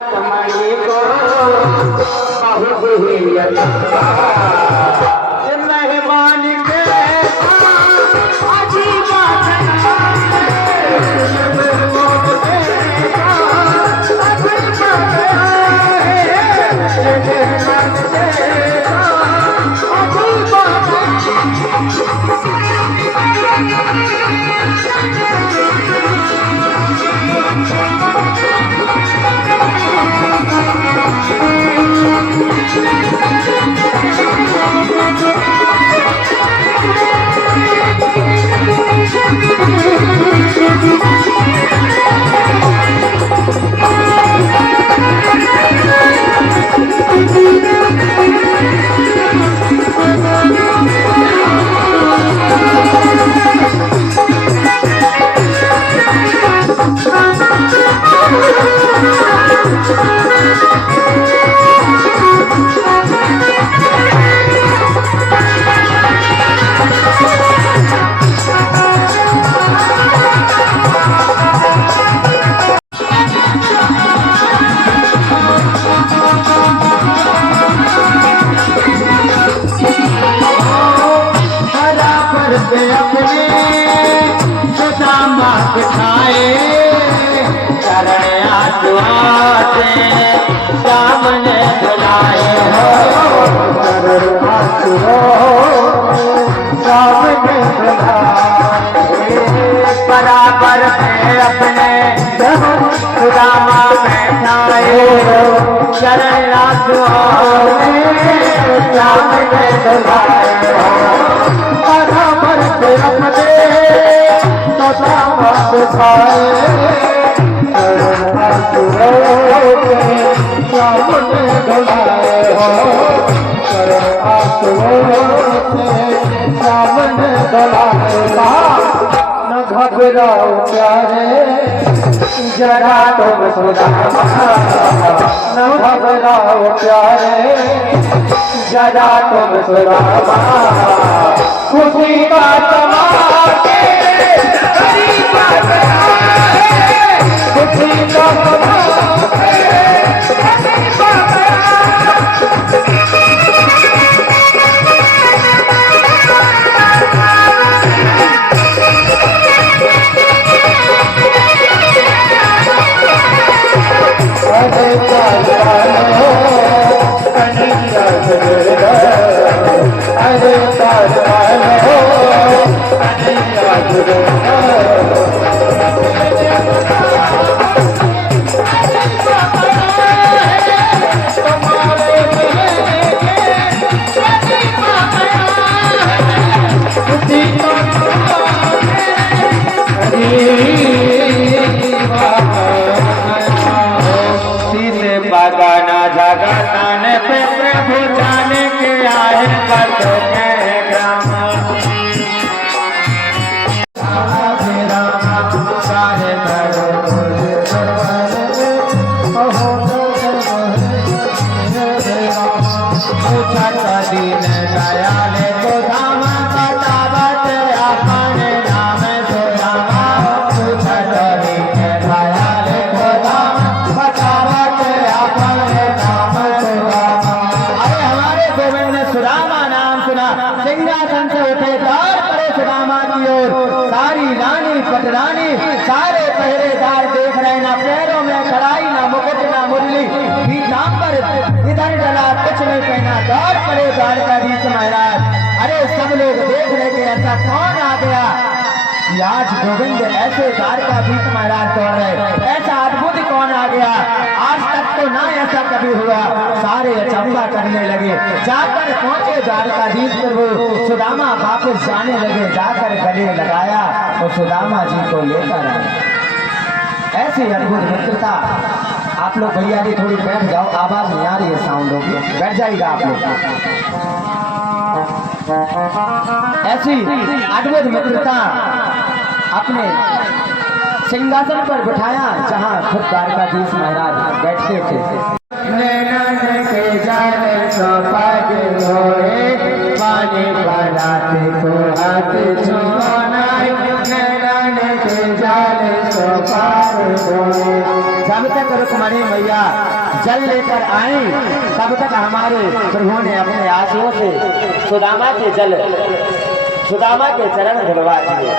कमाई को बहुत ही मेहमान के अजीब सामने बुलाए सामने बराबर में अपने सुदामा बैठाए चरण सामने बुलाए बराबर में अपने सुदामा बैठाए न घबराओ प्यारे जरा तुम सुदामा न घबराओ प्यारे जरा तुम सुदामा खुशी का समाके खुशी का बगाना जगाने पे प्रभु जाने के आए बच्चों के ग्राम सारे पूछा दीन दयाले को धाम बतावत अपने नाम सुदामा पूछा दीन दयाले को धाम बतावत अपने नाम सुदामा। अरे हमारे गोविंद ने सुदामा नाम सुना, सिंहासन से उठे दौड़ पड़े सुदामा की ओर। सारी रानी पटरानी सारे पहरेदार देख रहे, ना पैरों में कड़ाई ना मुकुट ना मुरली पीतांबर इधर डला कुछ नहीं पहना, दौड़ पड़े द्वारकाधीश महाराज। अरे सब लोग देख रहे कि ऐसा कौन आ गया कि आज गोविंद ऐसे द्वारकाधीश महाराज दौड़ रहे, ऐसा अद्भुत कौन आ गया, आज तक तो ना ऐसा कभी हुआ। सारे अचंबा करने लगे, जाकर पहुंचे द्वारकाधीश प्रभु सुदामा वापस जाने लगे, जाकर गले लगाया और सुदामा जी को लेकर आए। ऐसी अद्भुत मित्रता। आप लोग भैया जी थोड़ी बैठ जाओ, आवाज नहीं आ रही है, साउंड होगी, बैठ जाइएगा आप लोग। ऐसी अद्भुत मित्रता अपने सिंहासन पर बिठाया जहां खुद द्वारकाधीश महाराज बैठते थे। नैनन के जाने सौभाग्य होए, पानी बनाते को हाथ छुआना, नैनन के जाने सौभाग्य होए। जब तक रुक्मणी मैया जल लेकर आई तब तक हमारे प्रभु ने अपने आंसुओं से सुदामा के चरण धुलवा दिए।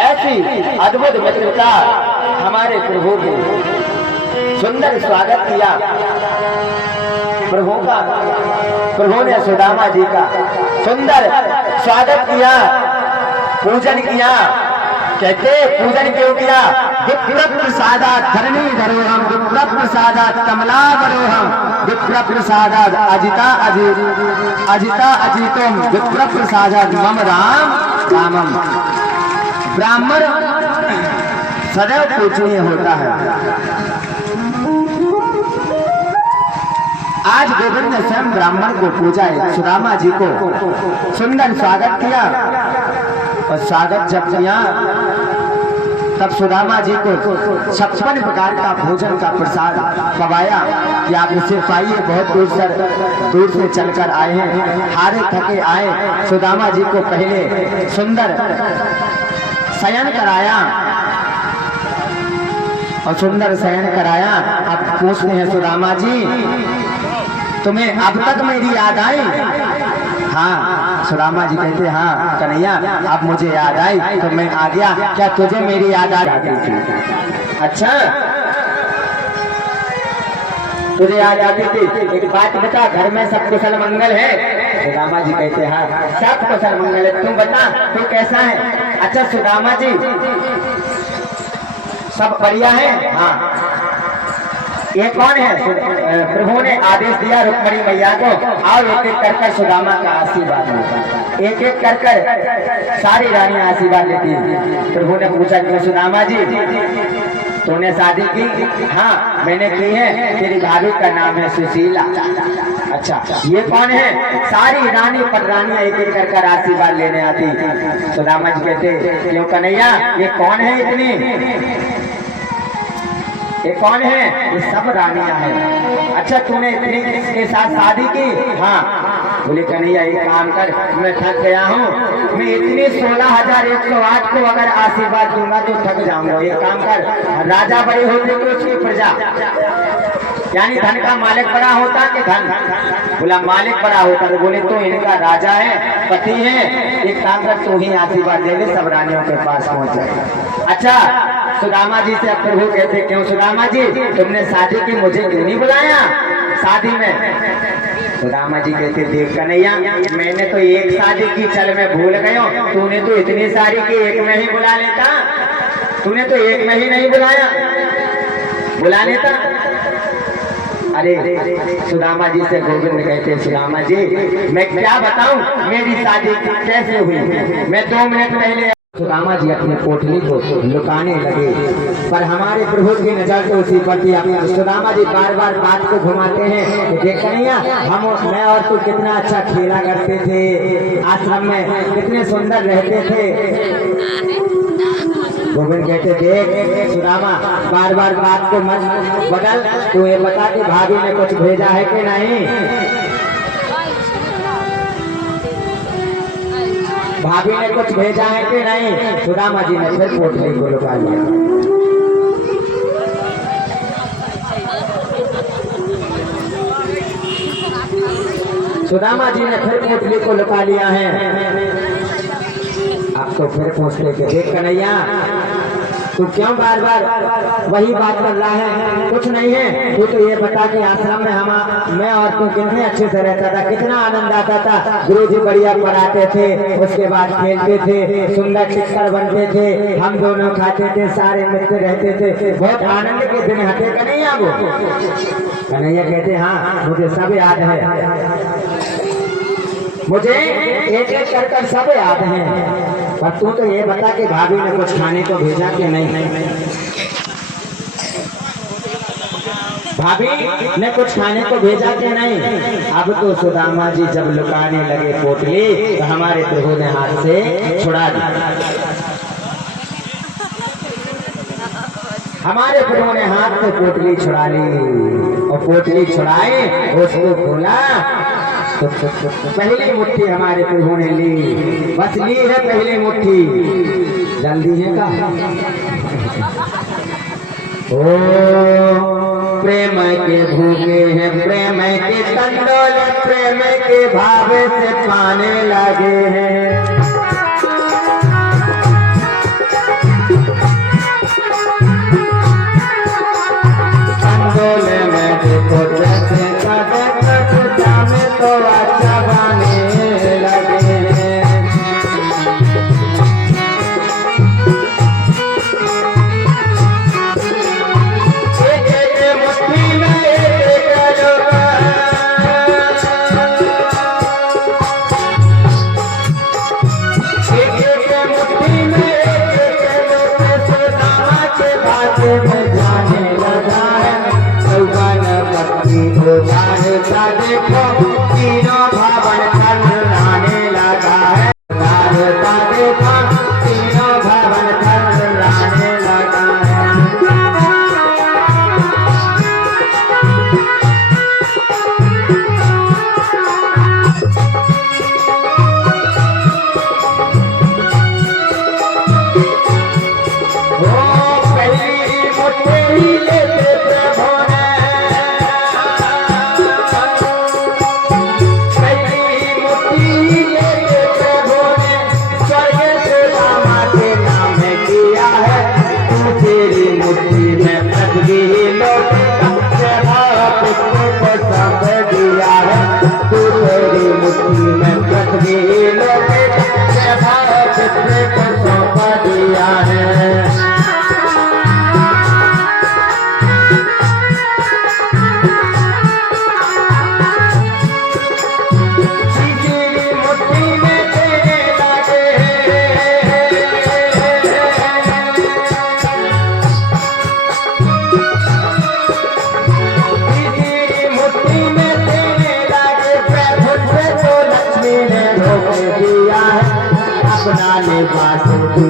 ऐसी अद्भुत मित्रता हमारे प्रभु की, सुंदर स्वागत किया प्रभु ने सुदामा जी का सुंदर स्वागत किया, पूजन किया। कहते पूजन क्यों किया? विप्र प्रसादात धरणी धरोहम, विप्र प्रसादात कमला बरोहम, विप्र प्रसादात अजिता अजितम, विप्र प्रसादात मम राम रामम। ब्राह्मण सदैव पूजनीय होता है। आज गोविंद ने स्वयं ब्राह्मण को पूजा है, सुदामा जी को सुंदर स्वागत किया। और स्वागत जब किया तब सुदामा जी को 56 प्रकार का भोजन का प्रसाद पवाया कि आप इसे पाइए। बहुत दूर से चलकर आए हैं, हारे थके आए। सुदामा जी को पहले सुंदर शयन कराया और सुंदर शयन कराया। अब पूछते हैं सुदामा जी, तुम्हें अब तक मेरी याद आई? हाँ। सुदामा जी कहते हाँ कन्हैया, अब मुझे याद आई तो मैं आ गया। क्या तुझे मेरी याद आ जाती थी? अच्छा, तुझे याद आती थी। एक बात बता, घर में सब कुशल मंगल है? सुदामा जी कहते हाँ सब कुशल मंगल है। तुम बता तू कैसा है? अच्छा सुदामा जी सब बढ़िया है? हाँ। ये कौन है? प्रभु ने आदेश दिया रुक्मणी मैया को, आओ एक एक कर सुदामा का आशीर्वाद लेते। एक एक कर सारी रानियां आशीर्वाद लेती। प्रभु ने पूछा कि सुदामा जी तूने शादी की? हाँ मैंने की है, तेरी भाभी का नाम है सुशीला। अच्छा ये कौन है? सारी रानी पटरानियां एक एक कर आशीर्वाद लेने आती। सुदामा जी कहते क्यों कन्हैया ये कौन है इतनी? ये कौन है? ये सब रानियां हैं। अच्छा तूने इतनी किसके साथ शादी की? हाँ। बोले कन्हैया एक काम कर, मैं थक गया हूँ, मैं इतनी 16,108 को अगर आशीर्वाद दूंगा तो थक जाऊंगा। एक काम कर, राजा बड़े होते तो उसकी प्रजा, यानी धन का मालिक बड़ा होता कि धन? बोला मालिक बड़ा होता। तो बोले तो इनका राजा है, पति है, एक काम कर तू ही आशीर्वाद दे दे, सब रानियों के पास पहुंच जाए। अच्छा सुदामा जी से प्रभु कहते क्यों सुदामा जी तुमने शादी की, मुझे क्यों नहीं बुलाया शादी में? सुदामा जी कहते देख कन्हैया मैंने तो एक शादी की, चल मैं भूल गया, तूने तो इतनी सारी की, एक में ही बुला लेता। तूने तो एक में ही नहीं बुलाया, बुला लेता। अरे सुदामा जी से गोविंद कहते सुदामा जी मैं क्या बताऊं मेरी शादी कैसे हुई? मैं 2 मिनट पहले। सुदामा जी अपनी पोटली को लुकाने लगे, पर हमारे प्रभु की नजर तो उसी पर थी। सुदामा जी बार बार बात को घुमाते हैं कि देख कन्हैया मैं और तू कितना अच्छा खेला करते थे, आश्रम में कितने सुंदर रहते थे। गोविंद कहते देख सुदामा बार बार बात को मत बदल, तू ये बता कि भाभी ने कुछ भेजा है कि नहीं? भाभी ने कुछ भेजा है कि नहीं? सुदामा जी ने फिर पोटली को लुका लिया। सुदामा जी ने फिर पोटली को लुका लिया है। अब तो फिर पूछते कि देख कन्हैया तू क्यों बार बार वही बात कर रहा है? कुछ नहीं है, तू तो ये बता कि आश्रम में मैं और तू कितने अच्छे से रहता था, कितना आनंद आता था। गुरु जी बढ़िया पढ़ाते थे, उसके बाद खेलते थे, सुंदर चित्तर बनते थे, हम दोनों खाते थे, सारे मित्र रहते थे, बहुत आनंद के दिन हटे। कन्हैया वो कन्हैया कहते हाँ मुझे सब याद है, मुझे एक एक कर सब याद है, पर तू तो ये बता कि भाभी ने कुछ खाने को भेजा कि नहीं? भाभी ने कुछ खाने को भेजा कि नहीं? अब तो सुदामा जी जब लुकाने लगे पोटली तो हमारे प्रभु ने हाथ से छुड़ा दी। हमारे प्रभु ने हाथ से पोटली छुड़ा ली और पोटली छुड़ाए उसको खोला तो पहली मुट्ठी हमारे प्रभु ने ली, बस ली है पहली मुट्ठी। जल्दी है का ओ प्रेम के भूखे हैं, प्रेम के कंडोले प्रेम के भाव से पाने लगे हैं। कंडोले में देखो जैसे में तो अच्छा गाने लगे हैं। जाने लगा है चौवन पत्नी को जानता देखो तीनों भवन लाने लगा है। जानता देखो तीनों भवन लाने लगा है।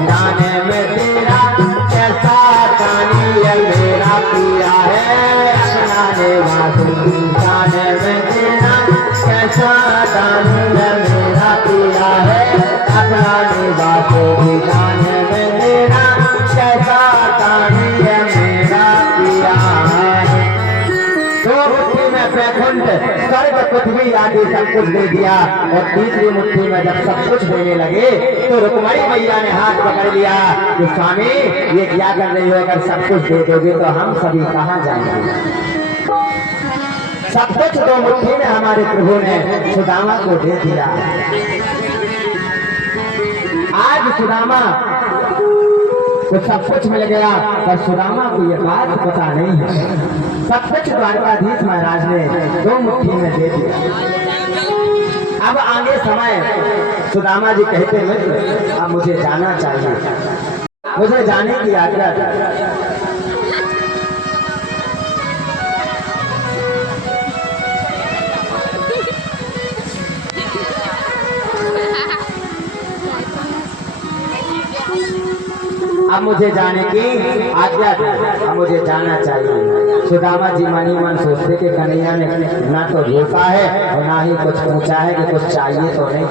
जाने में तेरा कैसा कानिया मेरा पिया है। जाने में तेरा कैसा कानिया मेरा पिया है। अपना निवास जाने में तेरा कैसा कानिया मेरा पिया है। दो मुट्ठी में बैकुंठ स्वर्ग पृथ्वी आदि सब कुछ दे दिया और तीसरी मुट्ठी में जब सब कुछ देने लगे तो रुक्मणी मैया ने हाथ पकड़ लिया कि स्वामी ये क्या कर रही हो, अगर सब कुछ दे दोगे तो हम सभी कहाँ जाएंगे। सब कुछ दो मुट्ठी में हमारे प्रभु ने सुदामा को दे दिया। आज सुदामा को सब कुछ मिल गया पर सुदामा को ये बात पता नहीं है। सब कुछ द्वारकाधीश महाराज ने दो मुट्ठी में दे दिया। अब आगे समय सुदामा जी कहते मित्र अब मुझे जाना चाहिए, मुझे जाने की आज्ञा। अब मुझे जाने की आज्ञा दे, अब मुझे जाना चाहिए। सुदामा जी मनी मन सोचते कि कन्हैया ने ना तो रोका है और ना ही कुछ पूछा है कि कुछ चाहिए तो नहीं।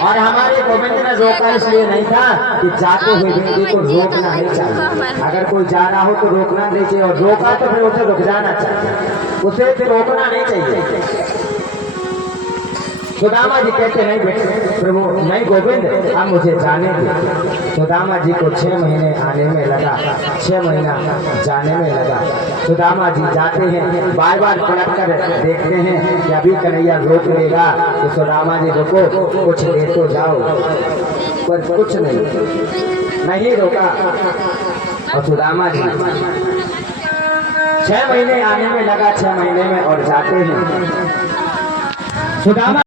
और हमारे गोविंद ने रोका इसलिए नहीं था कि जाते हुए व्यक्ति को रोकना नहीं चाहिए। अगर कोई जा रहा हो तो रोकना नहीं चाहिए और रोका तो फिर उसे रुक जाना चाहिए, उसे फिर रोकना नहीं चाहिए। सुदामा जी कहते नहीं बेटे प्रभु नहीं गोविंद अब मुझे जाने दे। सुदामा जी को 6 महीने आने में लगा, 6 महीना जाने में लगा। सुदामा जी जाते हैं, बार बार पलट कर देखते हैं कि अभी कन्हैया रोक लेगा तो सुदामा जी रुको कुछ दे तो जाओ, पर कुछ नहीं रोका। और सुदामा जी 6 महीने आने में लगा, 6 महीने में और जाते हैं। सुदामा